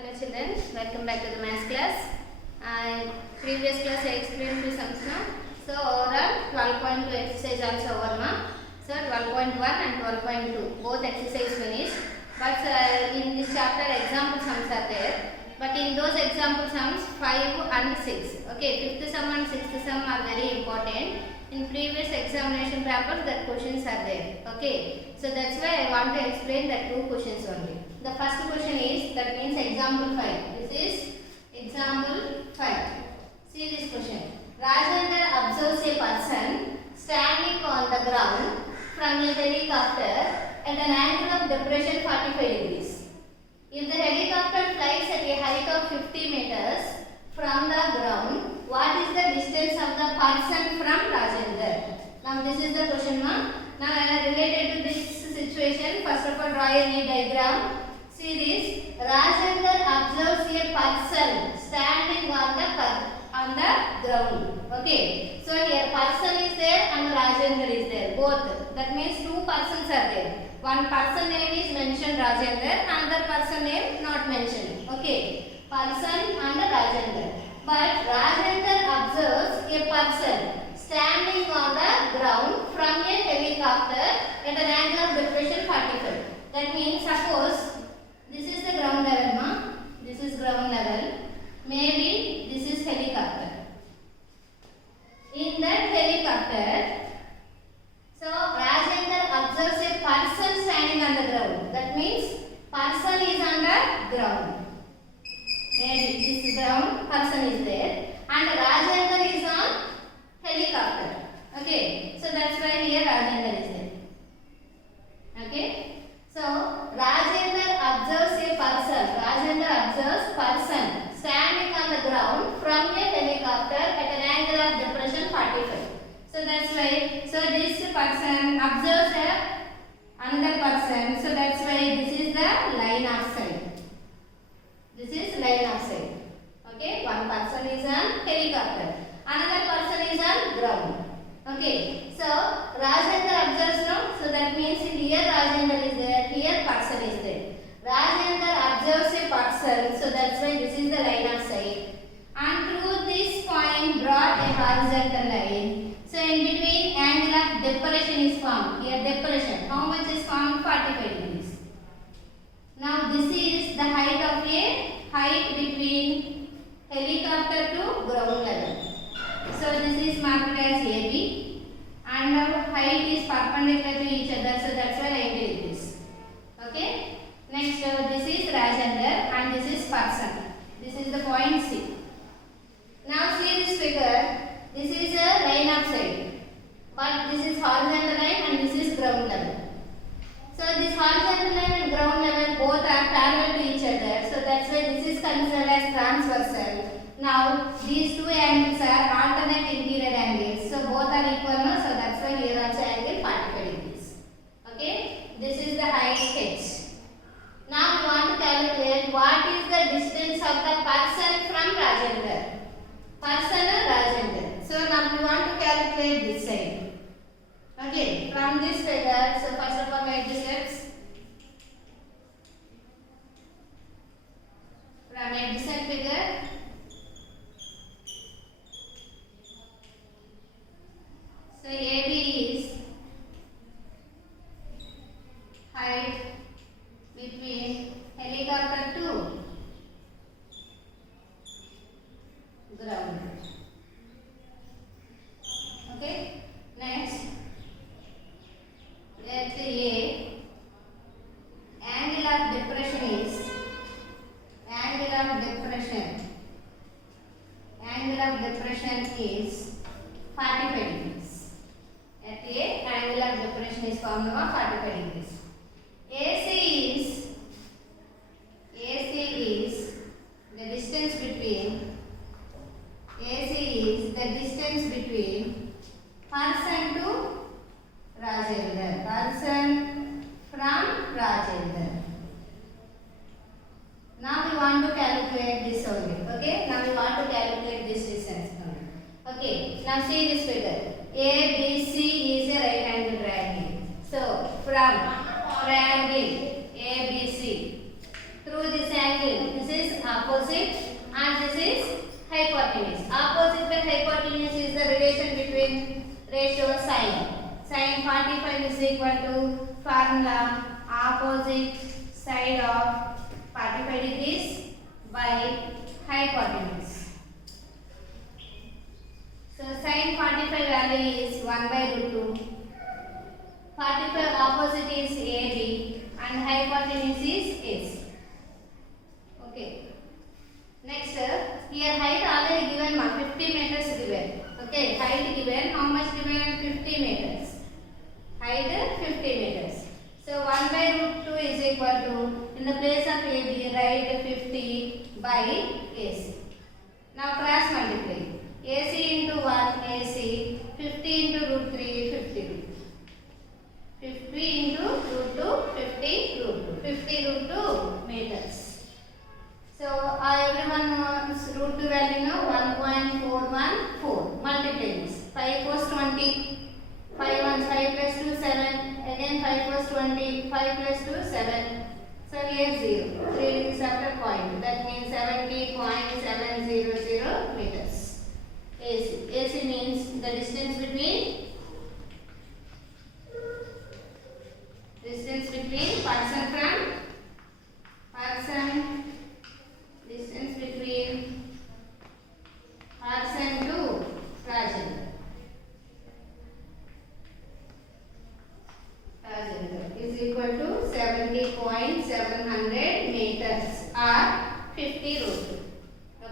Hello children, welcome back to the maths class. Previous class I explained the sums now. So overall 12.2 exercise also over ma. So 12.1 and 12.2 both exercise finished. But in this chapter example sums are there. But in those example sums 5 and 6. Okay, 5th sum and 6th sum are very important. In previous examination papers that questions are there. Okay, so that's why I want to explain that two questions only. The first question is, that means example 5. This is example 5. See this question. Rajendra observes a person standing on the ground from a helicopter at an angle of depression 45 degrees. If the helicopter flies at a height of 50 meters from the ground, what is the distance of the person from Rajendra? Now this is the question mark. Now related to this situation, first of all draw a knee diagram. See this. Rajendra observes a person standing on the ground. Okay. So here person is there and Rajendra is there. Both. That means two persons are there. One person name is mentioned Rajendra, another person name not mentioned. Okay. Person and Rajendra. But Rajendra observes a person standing on the ground from a helicopter at an angle of depression 45. That means suppose this is the ground level, ma. This is ground level. Maybe this is helicopter. In that helicopter, so Rajendra observes a person standing on the ground. That means person is on the ground. Maybe this is ground, person is there, and Rajendra is on helicopter. Okay, so that's why here Rajendra is there. Okay, so Rajendra observes a person. Rajendra observes person standing on the ground from a helicopter at an angle of depression 45. So that's why. So this person observes another person. So that's why this is the line of sight. This is line of sight. Okay, one person is on helicopter, another person is on ground. Okay, so Rajendra observes now. So that means here Rajendra is there, here person is there. Rajendra observes a person. So that's why this is the line of sight. And through this point draw a horizontal line. So in between angle of depression is formed. Here depression. How much is formed? 45 degrees. Now this is the height between helicopter to ground level. So this is marked as AB and our height is perpendicular to each other. So that's why 90 degrees. Okay. Next this is Rajendra and this is person. This is the point C. Now see this figure. This is a line of sight. But this is horizontal line and this is ground level. So this horizontal line and ground level both are parallel to each other. So that's why this is considered as transversal. Now these two angles are alternate interior angles. So both are equal. No? So that's why here also angle 45 degrees. Okay. This is the height h. Now we want to calculate what is the distance of the person from Rajendra. Person or Rajendra. So now we want to calculate this side. Okay, from this figure, so first of all write the steps. From a descent figure, so AB is height between helicopter to ground. Okay, next. Let A angle of depression is 45 degrees. At A angle of depression is formed of 45 degrees. AC is the distance between person to Rajendra. Person from Rajendra. Now we want to calculate this only. Okay. Now we want to calculate this distance only. Okay. Now see this figure. ABC is a right angle triangle. So from triangle ABC through this angle, this is is hypotenuse. Opposite by hypotenuse is the relation between ratio sine. Sine 45 is equal to formula opposite side of 45 degrees by hypotenuse. So sine 45 value is 1 by root 2. 45 opposite is AB and hypotenuse is S. Okay. Next, here height already given 50 meters given. Okay, height given, how much given? 50 meters. Height 50 meters. So 1 by root 2 is equal to, in the place of AB, write 50 by AC. Now cross multiply. AC into 1, AC, 50 into root 3, 50. 50 into root 2, 50 root 2. 50 root 2 meters. So everyone knows root 2 value now 1.414. Multiply this. 5 goes 20. 5 1 5 plus 2 7. Again 5 goes 20. 5 plus 2 7. So here 0. 3 degrees after point. That means 70.700 meters. AC. AC means the distance between person from person. Distance between person to Rajendra. Rajendra is equal to 70.700 meters or 50 root 2.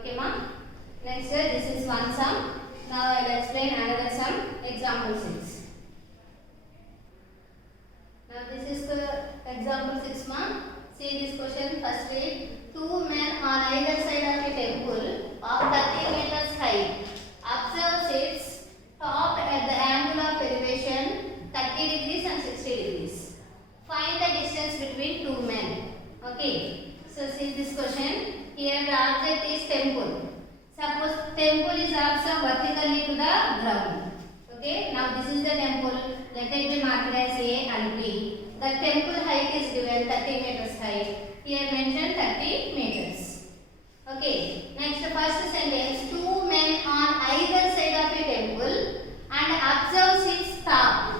Okay, ma? Next, this is one sum. Now I will explain another sum. Example 6. Now this is the example 6, ma. See this question. First read. Two men on either side of a temple of 30 meters height observes its top at the angle of elevation 30 degrees and 60 degrees. Find the distance between two men. Okay. So see this question. Here the object is temple. Suppose temple is observed vertically to the ground. Okay. Now this is the temple. Let it be marked as A and B. The temple height is given 30 meters height. Here mentioned 30 meters. Okay. Next, the first sentence. Two men on either side of a temple and observes its top.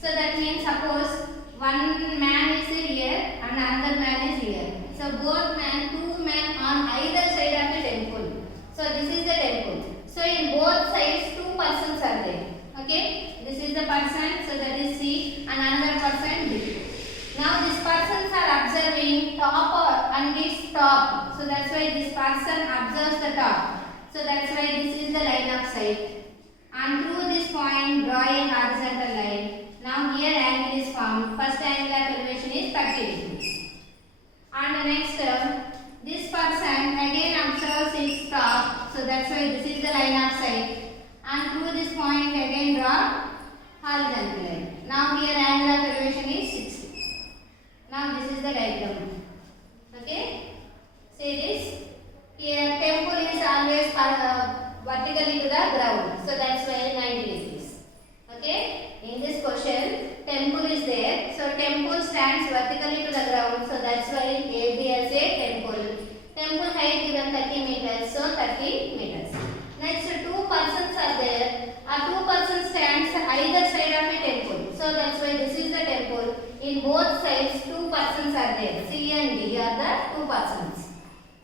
So that means suppose one man is here and another man is here. So two men on either side of a temple. So this is the temple. So in both sides two persons are there. Okay. This is the person. So that is C and another person D. Now these persons are observing top and this top. So that's why this person observes the top. So that's why this is the line of sight. And through this point draw a horizontal line. Now here angle is formed. First angle of elevation is 30 degrees. And next this person again observes its top. So that's why this is the line of sight. And through this point again draw horizontal line. Now here angle of elevation is 60. Now this is the diagram. Okay. See this. Here temple is always vertically to the ground. So that's why 90 degrees. Okay. In this question, temple is there. So temple stands vertically to the ground. So that's why AB as a temple. Temple height given 30 meters. So 30 meters. Next, two persons are there. Two persons stands either side of a temple. So that's why this is the temple. In both sides, two persons are there. C and D are the two persons.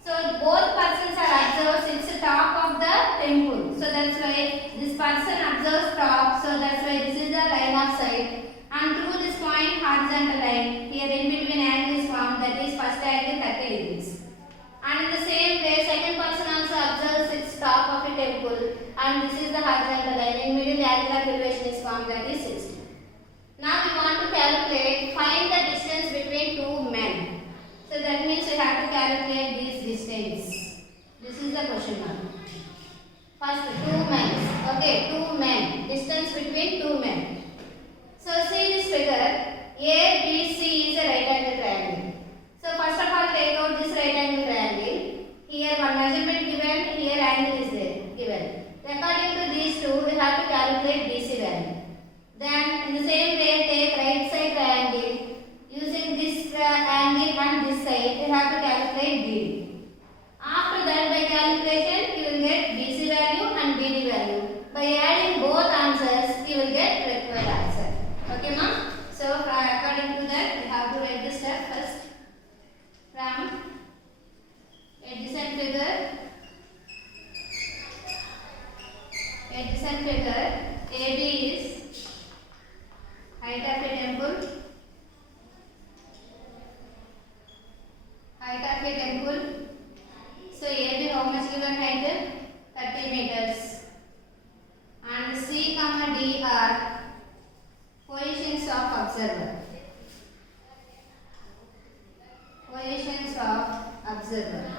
So both persons are observed. It's the top of the temple. So that's why this person observes top. So that's why this is the line of sight. And through this point, horizontal line. Here in between angle is formed. That is first angle 30 degrees. And in the same way, second person also observes its top of a temple. And this is the horizontal line. In middle, the angle of elevation is formed. That is 60. Now we want to calculate, find the distance between two men. So that means we have to calculate this distance. This is the question mark. First, two men. Okay, two men. Distance between two men. So see this figure. ABC is a right angle triangle. So first of all, take out this right angle triangle. Here one measurement given. Here angle is there given. According to these two, we have to calculate DC value. Then in the same way, take right side triangle. Using this angle and this side, we have to calculate DD. After that, by calculation, height of a temple. So AB how much given height? 30 meters. And C, D are positions of observer. Positions of observer.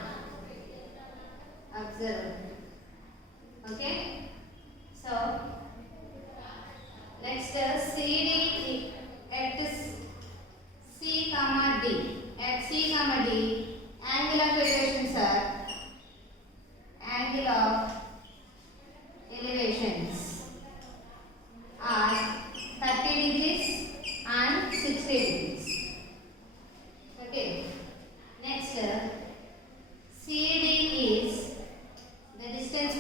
Okay. So next CD at C, D. At C, D, angle of elevations are angle of elevations are 30 degrees and 60 degrees. Okay. Next, CD is the distance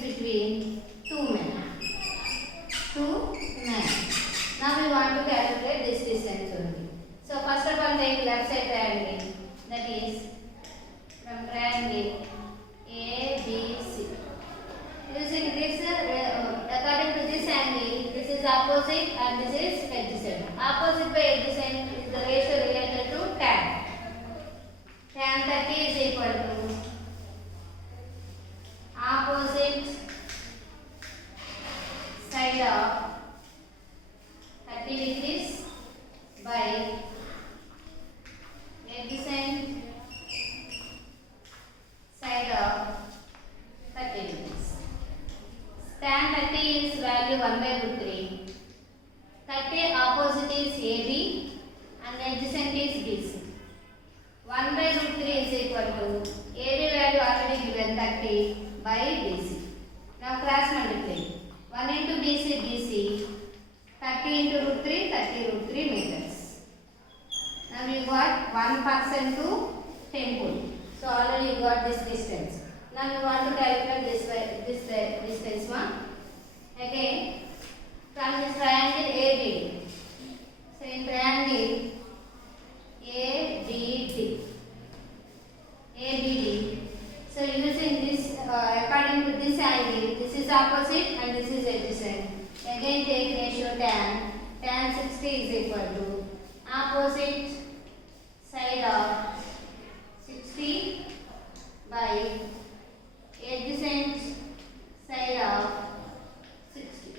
between two men. Now we want to calculate this distance only. So first of all, take left side triangle. That is from triangle ABC. Using this, according to this angle, this is opposite and this is adjacent. Opposite by adjacent is the ratio related to tan. Tan 30 is equal to opposite side of 30 degrees by adjacent side of 30 degrees. Tan 30 is value 1 by root 3. 30 opposite is AB and adjacent is BC. 1 by root 3 is equal to AB value already given 30 by BC. Now cross multiply. 1 into BC, 30 into root 3, 30 root 3 meters. Now you got 1 person to temple. So already you got this distance. Now you want to calculate this distance one. Again, from this triangle ABD. So in triangle ABD. So using this, according to this angle, this is opposite and this is adjacent. Again take ratio tan. Tan 60 is equal to opposite side of 60 by adjacent side of 60.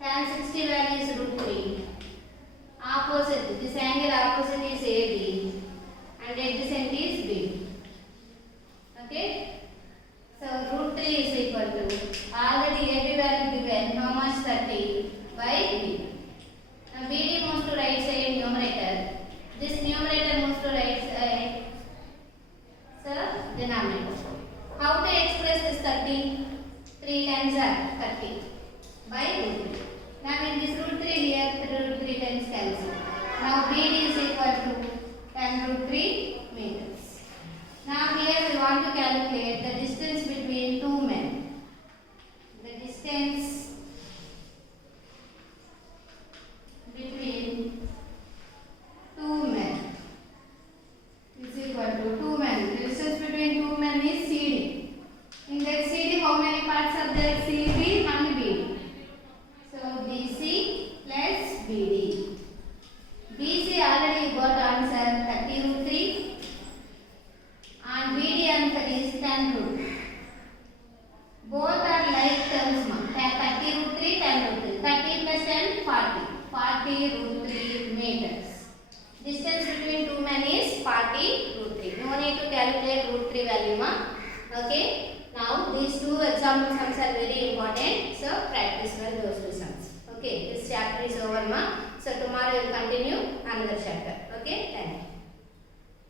Tan 60 value is root 3. Opposite, this angle opposite is AB and adjacent is B. Okay? So root 3 is equal to already AB value given how much 30 by B. Now BD moves to right side numerator. This numerator moves to right side. So denominator. How to express this 30? 3 times are 30 by root 3. Now in this root 3 here, root 3 times cancel. Now BD is equal to 10 root 3 meters. Now here we want to calculate the distance between two men. The distance between two men is equal to 2 men. The distance between two men is CD. In that CD, how many parts are there? CD and BD. So BC plus BD. BC already got answer 30 root 3 and BD answer is 10 root. Both are like terms. 30 root 3, 10 root 3. 30 plus 10, 40. 40 root 3 meters. Distance between two men is 40 root 3. No need to calculate root 3 value. Okay. Now these two example sums are very important. So practice well those two sums. Okay. This chapter is over. So tomorrow we will continue another chapter. Okay. Thank you.